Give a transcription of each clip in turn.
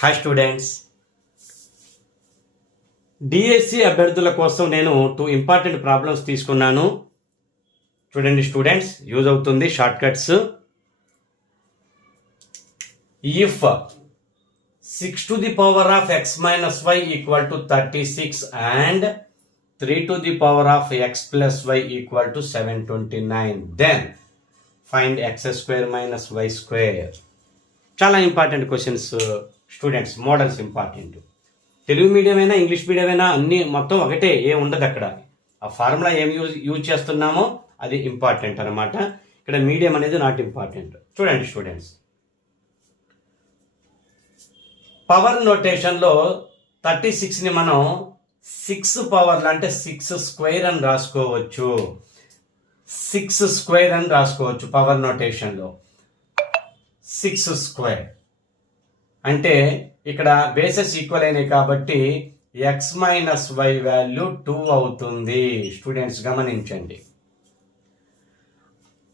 Hi students, DSC అభ్యర్థుల కోసం నేను 2 ఇంపార్టెంట్ ప్రాబ్లమ్స్ తీసుకున్నాను. చూడండి స్టూడెంట్స్, యూజ్ అవుతుంది short cuts. If 6 to the power of x minus y equal to 36 and 3 to the power of x plus y equal to 729, then find x square minus y square. చాలా important questions students. Models important. Telugu medium అయినా English medium అయినా అన్ని మొత్తం ఒకటే, ఏం ఉండదు అక్కడ. ఆ ఫార్ములా ఏం యూజ్ చేస్తున్నామో అది ఇంపార్టెంట్ అనమాట. ఇక్కడ మీడియం అనేది నాట్ ఇంపార్టెంట్. చూడండి స్టూడెంట్స్, పవర్ నోటేషన్లో 36ని మనం 6 పవర్లు అంటే 6 స్క్వేర్ అని రాసుకోవచ్చు. 6 స్క్వేర్ అని రాసుకోవచ్చు పవర్ నోటేషన్లో. 6 స్క్వేర్ అంటే ఇక్కడ బేసెస్ ఈక్వల్ అయినాయి కాబట్టి ఎక్స్ మైనస్ వై వాల్యూ 2 అవుతుంది. స్టూడెంట్స్ గమనించండి,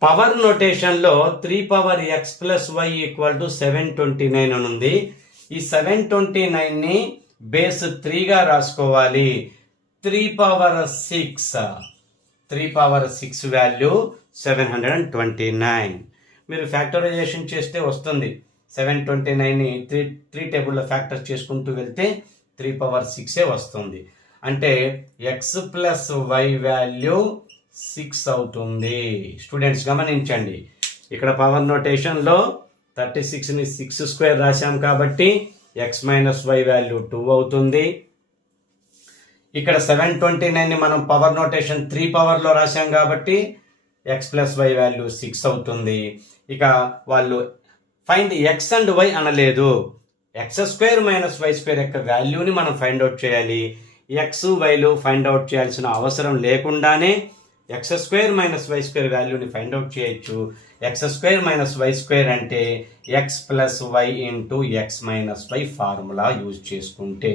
పవర్ నోటేషన్లో 3 power X plus Y equal to 729 అని ఉంది. ఈ 729ని బేస్ 3గా రాసుకోవాలి. 3 పవర్ 6 వాల్యూ 729. మీరు ఫ్యాక్టరైజేషన్ చేస్తే వస్తుంది. 729ని 3 టేబుల్లో ఫ్యాక్టర్ చేసుకుంటూ వెళ్తే 3 పవర్ 6 వస్తుంది. అంటే ఎక్స్ ప్లస్ వై వాల్యూ 6 అవుతుంది. స్టూడెంట్స్ గమనించండి, ఇక్కడ పవర్ నోటేషన్లో 36ని 6 స్క్వేర్ రాశాం కాబట్టి ఎక్స్ మైనస్ వై వాల్యూ 2 అవుతుంది. ఇక్కడ 729ని మనం పవర్ నోటేషన్ 3 పవర్లో రాశాం కాబట్టి ఎక్స్ ప్లస్ వై వాల్యూ 6 అవుతుంది. ఇక వాళ్ళు ఫైండ్ ఎక్స్ అండ్ వై అనలేదు. X square minus Y square యొక్క వాల్యూని మనం ఫైండ్ అవుట్ చేయాలి. ఎక్స్ వైలు ఫైండ్ అవుట్ చేయాల్సిన అవసరం లేకుండానే X square minus Y square వాల్యూని ఫైండ్ అవుట్ చేయొచ్చు. X square minus Y square అంటే X plus Y into X minus Y formula use చేసుకుంటే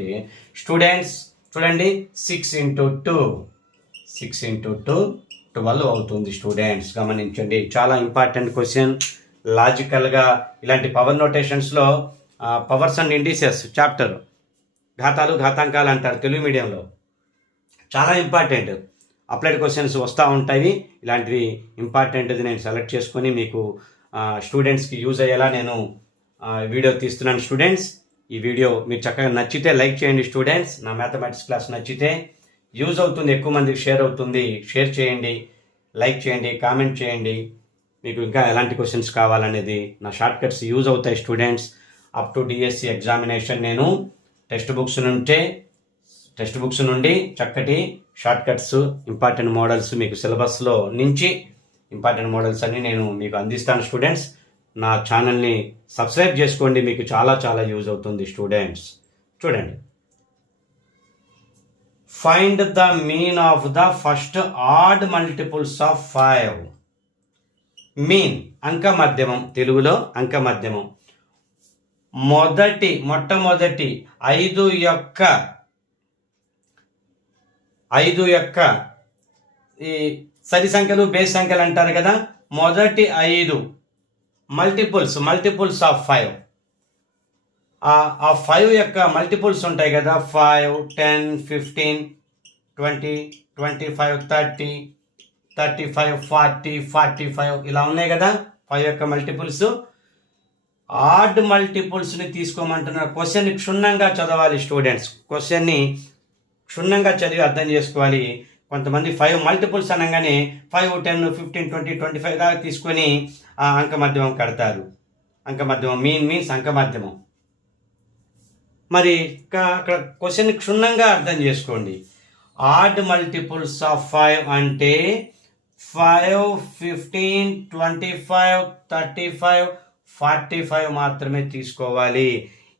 స్టూడెంట్స్ చూడండి, 6 into 2 12 అవుతుంది. స్టూడెంట్స్ గమనించండి, చాలా ఇంపార్టెంట్ క్వశ్చన్. లాజికల్గా ఇలాంటి పవర్ నోటేషన్స్లో పవర్స్ అండ్ ఇండిసెస్ చాప్టర్, ఘాతాలు ఘాతాంకాలు అంటారు తెలుగు మీడియంలో, చాలా ఇంపార్టెంట్. అప్లైడ్ క్వశ్చన్స్ వస్తూ ఉంటాయి. ఇలాంటివి ఇంపార్టెంట్ది నేను సెలెక్ట్ చేసుకొని మీకు స్టూడెంట్స్కి యూజ్ అయ్యేలా నేను వీడియో తీస్తున్నాను. స్టూడెంట్స్, ఈ వీడియో మీరు చక్కగా నచ్చితే లైక్ చేయండి. స్టూడెంట్స్, నా మ్యాథమెటిక్స్ క్లాస్ నచ్చితే యూజ్ అవుతుంది, ఎక్కువ మందికి షేర్ అవుతుంది. షేర్ చేయండి, లైక్ చేయండి, కామెంట్ చేయండి. మీకు ఇంకా ఎలాంటి క్వశ్చన్స్ కావాలనేది నా షార్ట్ కట్స్ యూజ్ అవుతాయి. Students, up to DSC examination నేను టెక్స్ట్ బుక్స్ నుండి చక్కటి షార్ట్ కట్స్, ఇంపార్టెంట్ మోడల్స్ మీకు సిలబస్లో నుంచి ఇంపార్టెంట్ మోడల్స్ అన్ని నేను మీకు అందిస్తాను. స్టూడెంట్స్, నా ఛానల్ని సబ్స్క్రైబ్ చేసుకోండి, మీకు చాలా చాలా యూజ్ అవుతుంది. స్టూడెంట్స్ చూడండి, find the mean of the first add multiples of 5. Mean అంక మధ్యమం, తెలుగులో అంక మధ్యమం. మొట్టమొదటి 5 యొక్క ఈ సరి సంఖ్యలు, బేస్ సంఖ్యలు అంటారు కదా. మొదటి 5 మల్టిపుల్స్ ఆఫ్ 5. ఆ 5 యొక్క మల్టిపుల్స్ ఉంటాయి కదా, 5, 10, 15, 20, 25, 30, 35, 40, 45 ఇలా ఉన్నాయి కదా 5 యొక్క మల్టిపుల్స్. ఆడ్ మల్టిపుల్స్ని తీసుకోమంటున్నారు. క్వశ్చన్ని క్షుణ్ణంగా చదవాలి స్టూడెంట్స్. క్వశ్చన్ని క్షుణ్ణంగా చదివి అర్థం చేసుకోవాలి. కొంతమంది 5 మల్టిపుల్స్ అనగానే 5, 10, 15, 20, 25 దాకా తీసుకొని ఆ అంక మధ్యమం కడతారు. అంక మధ్యమం మీన్స్ అంక మధ్యమం. మరి అక్కడ క్వశ్చన్ని క్షుణ్ణంగా అర్థం చేసుకోండి. ఆడ్ మల్టిపుల్స్ ఆఫ్ 5 అంటే 5, 15, 25, 35, 45 మాత్రమే తీసుకోవాలి.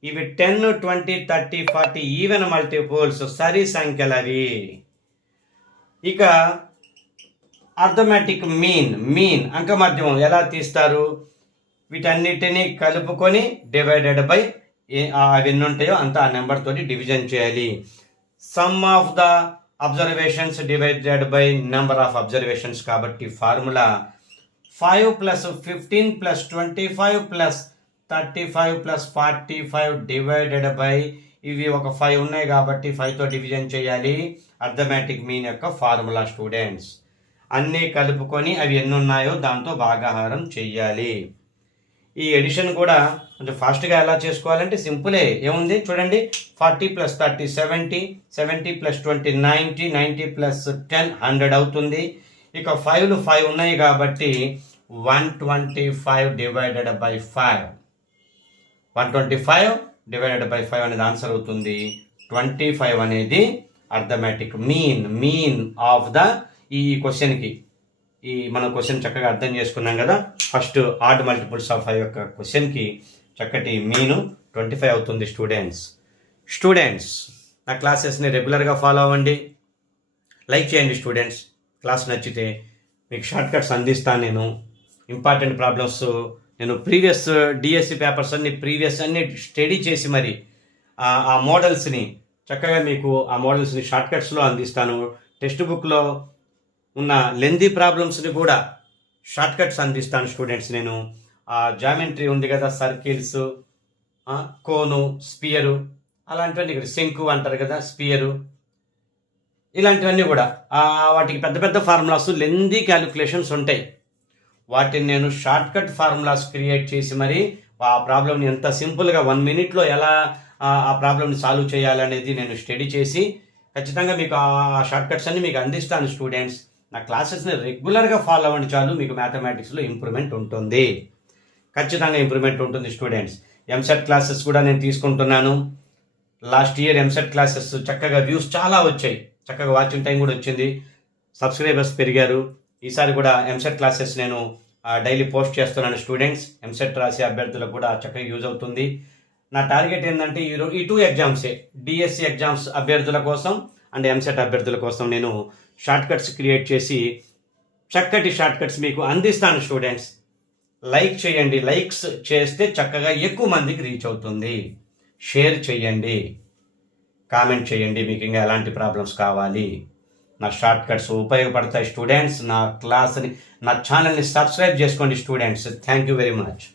ఇవి 10, 20, 30, 40 ఈవెన్ మల్టిపుల్స్, సరి సంఖ్యలవి. ఇక అర్థమెటిక్ మీన్ అంక మధ్యమం ఎలా తీస్తారు? వీటన్నిటినీ కలుపుకొని డివైడెడ్ బై అవి ఎన్ని ఉంటాయో అంత ఆ నెంబర్ తోటి డివిజన్ చేయాలి. Some of the observations divided by number of observations. కాబట్టి ఫార్ములా 5 + 15 + 25 + 35 ప్లస్ 45 డివైడెడ్ బై ఇవి ఒక 5 ఉన్నాయి కాబట్టి 5తో డివిజన్ చేయాలి. అర్థమెటిక్ మీన్ యొక్క ఫార్ములా స్టూడెంట్స్. అన్నీ కలుపుకొని అవి ఎన్ని ఉన్నాయో దాంతో భాగాహారం చెయ్యాలి. ఈ ఎడిషన్ కూడా కొంచెం ఫాస్ట్గా ఎలా చేసుకోవాలంటే సింపులే, ఏముంది చూడండి. 40 ప్లస్ 30 70, 70 ప్లస్ 20 90, 90 ప్లస్ 10 100 అవుతుంది. ఇక 5లు 5 ఉన్నాయి కాబట్టి 125 డివైడెడ్ బై 5, 125 డివైడెడ్ బై 5 అనేది ఆన్సర్ అవుతుంది. 25 అనేది అర్థమెటిక్ మీన్ ఆఫ్ ద ఈ క్వశ్చన్కి. ఈ మన క్వశ్చన్ చక్కగా అర్థం చేసుకున్నాం కదా. ఫస్ట్ ఆడ్ మల్టిపుల్స్ ఆఫ్ 5 యొక్క క్వశ్చన్కి చక్కటి మీను 25 అవుతుంది. స్టూడెంట్స్ నా క్లాసెస్ని రెగ్యులర్గా ఫాలో అవ్వండి, లైక్ చేయండి స్టూడెంట్స్. క్లాస్ నచ్చితే మీకు షార్ట్ కట్స్ అందిస్తాను నేను. ఇంపార్టెంట్ ప్రాబ్లమ్స్ నేను ప్రీవియస్ డిఎస్సి పేపర్స్ అన్ని స్టడీ చేసి మరి ఆ మోడల్స్ని చక్కగా మీకు ఆ మోడల్స్ని షార్ట్ కట్స్లో అందిస్తాను. టెక్స్ట్ బుక్లో ఉన్న లెందీ ప్రాబ్లమ్స్ని కూడా షార్ట్ కట్స్ అందిస్తాను స్టూడెంట్స్. నేను జామెట్రీ ఉంది కదా, సర్కిల్స్, కోను, స్పియరు, అలాంటివన్నీ ఇక్కడ శంకు అంటారు కదా, స్పియరు, ఇలాంటివన్నీ కూడా వాటికి పెద్ద పెద్ద ఫార్ములాస్, లెందీ క్యాలిక్యులేషన్స్ ఉంటాయి. వాటిని నేను షార్ట్ కట్ ఫార్ములాస్ క్రియేట్ చేసి మరి ఆ ప్రాబ్లమ్ని ఎంత సింపుల్గా 1 మినిట్లో ఎలా ఆ ప్రాబ్లమ్ని సాల్వ్ చేయాలనేది నేను స్టడీ చేసి ఖచ్చితంగా మీకు ఆ షార్ట్ కట్స్ అన్ని మీకు అందిస్తాను స్టూడెంట్స్. నా క్లాసెస్ని రెగ్యులర్గా ఫాలో అవ్వండి చాలు, మీకు మ్యాథమెటిక్స్లో ఇంప్రూవ్మెంట్ ఉంటుంది, ఖచ్చితంగా ఇంప్రూవ్మెంట్ ఉంటుంది స్టూడెంట్స్. ఎంసెట్ క్లాసెస్ కూడా నేను తీసుకుంటున్నాను. లాస్ట్ ఇయర్ ఎంసెట్ క్లాసెస్ చక్కగా వ్యూస్ చాలా వచ్చాయి, చక్కగా వాచింగ్ టైం కూడా వచ్చింది, సబ్స్క్రైబర్స్ పెరిగారు. ఈసారి కూడా ఎంసెట్ క్లాసెస్ నేను డైలీ పోస్ట్ చేస్తున్నాను స్టూడెంట్స్. ఎంసెట్ రాసే అభ్యర్థులకు కూడా చక్కగా యూజ్ అవుతుంది. నా టార్గెట్ ఏంటంటే ఈ 2 ఎగ్జామ్సే, డిఎస్సి ఎగ్జామ్స్ అభ్యర్థుల కోసం అండ్ ఎంసెట్ అభ్యర్థుల కోసం నేను షార్ట్ కట్స్ క్రియేట్ చేసి చక్కటి షార్ట్ కట్స్ మీకు అందిస్తాను స్టూడెంట్స్. లైక్ చేయండి, లైక్స్ చేస్తే చక్కగా ఎక్కువ మందికి రీచ్ అవుతుంది. షేర్ చేయండి, కామెంట్ చేయండి మీకు ఇంకా ఎలాంటి ప్రాబ్లమ్స్ కావాలి. నా షార్ట్ కట్స్ ఉపయోగపడతాయి స్టూడెంట్స్. నా క్లాస్ని, నా ఛానల్ని సబ్స్క్రైబ్ చేసుకోండి students. Thank you very much.